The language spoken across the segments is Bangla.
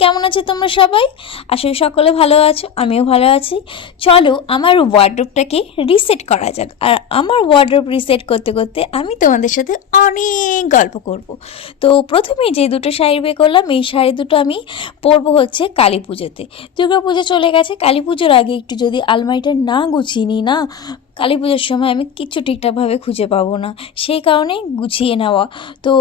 কেমন আছো তোমরা সবাই? আশা করি সকলে ভালো আছো, আমিও ভালো আছি। চলো আমার ওয়ার্ড্রোবটাকে রিসেট করা যাক। আর আমার ওয়ার্ড্রোব রিসেট করতে করতে আমি তোমাদের সাথে অনেক গল্প করব। তো প্রথমে যে দুটো শাড়ি বের করলাম, এই শাড়ি দুটো আমি পরবো হচ্ছে কালী পুজোতে। দুর্গা পুজো চলে গেছে, কালী পুজোর আগে একটু যদি আলমারিটা না গুছিয়ে নিই না, কালী পুজোর সময় আমি কিচ্ছু ঠিকঠাকভাবে খুঁজে পাবো না। সেই কারণে গুছিয়ে নেওয়া। তো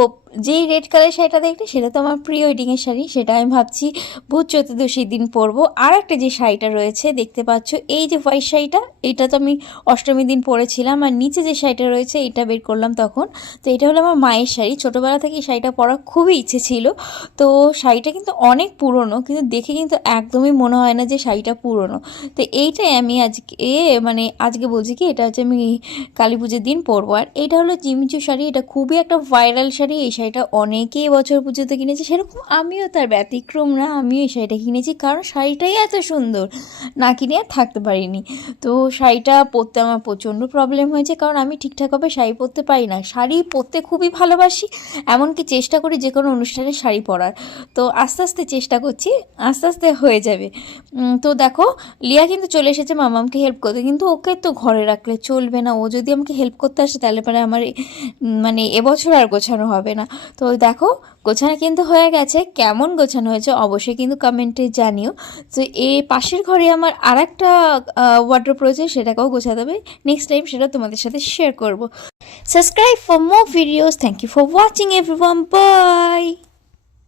যেই রেড কালার শাড়িটা দেখলে সেটা তো আমার প্রি ওয়েডিংয়ের শাড়ি, সেটা আমি ভাবছি ভূত চতুর্দশীর দিন পরবো। আর একটা যে শাড়িটা রয়েছে দেখতে পাচ্ছ, এই যে হোয়াইট শাড়িটা, এটা তো আমি অষ্টমীর দিন পরেছিলাম। আর নিচে যে শাড়িটা রয়েছে এটা বের করলাম তখন। তো এটা হলো আমার মায়ের শাড়ি, ছোটোবেলা থেকে এই শাড়িটা পরার খুবই ইচ্ছে ছিল। তো শাড়িটা কিন্তু অনেক পুরনো, কিন্তু দেখে কিন্তু একদমই মনে হয় না যে শাড়িটা পুরনো। তো এইটাই আমি আজকে বলছি কি, এটা হচ্ছে আমি কালী পুজোর দিন পরবো। আর এটা হলো জিমিচু শাড়ি, এটা খুবই একটা ভাইরাল শাড়ি। এই শাড়িটা অনেকেই বছর পুজোতে কিনেছে, সেরকম আমিও তার ব্যতিক্রম না, আমিও এই শাড়িটা কিনেছি কারণ শাড়িটাই এত সুন্দর, না কিনে আর থাকতে পারিনি। তো শাড়িটা পরতে আমার প্রচণ্ড প্রবলেম হয়েছে, কারণ আমি ঠিকঠাকভাবে শাড়ি পরতে পারি না। শাড়ি পরতে খুবই ভালোবাসি, এমনকি চেষ্টা করি যে কোনো অনুষ্ঠানে শাড়ি পরার। তো আস্তে আস্তে চেষ্টা করছি, আস্তে আস্তে হয়ে যাবে। তো দেখো, লিয়া কিন্তু চলে এসেছে মামামকে হেল্প করতে, কিন্তু ওকে তো ঘরে রাখলে চলবে না। ও যদি আমাকে হেল্প করতে আসে তাহলে পরে আমার এবছর আর গোছানো হবে না। তো দেখো, গোছানো কিন্তু হয়ে গেছে। কেমন গোছানো হয়েছে অবশ্যই কিন্তু কমেন্টে জানিও। তো এই পাশের ঘরে আমার আর একটা ওয়ার্ড্রোব রয়েছে, সেটাকেও গোছাতে হবে। নেক্সট টাইম সেটা তোমাদের সাথে শেয়ার করব। Subscribe for more videos. Thank you for watching everyone, by.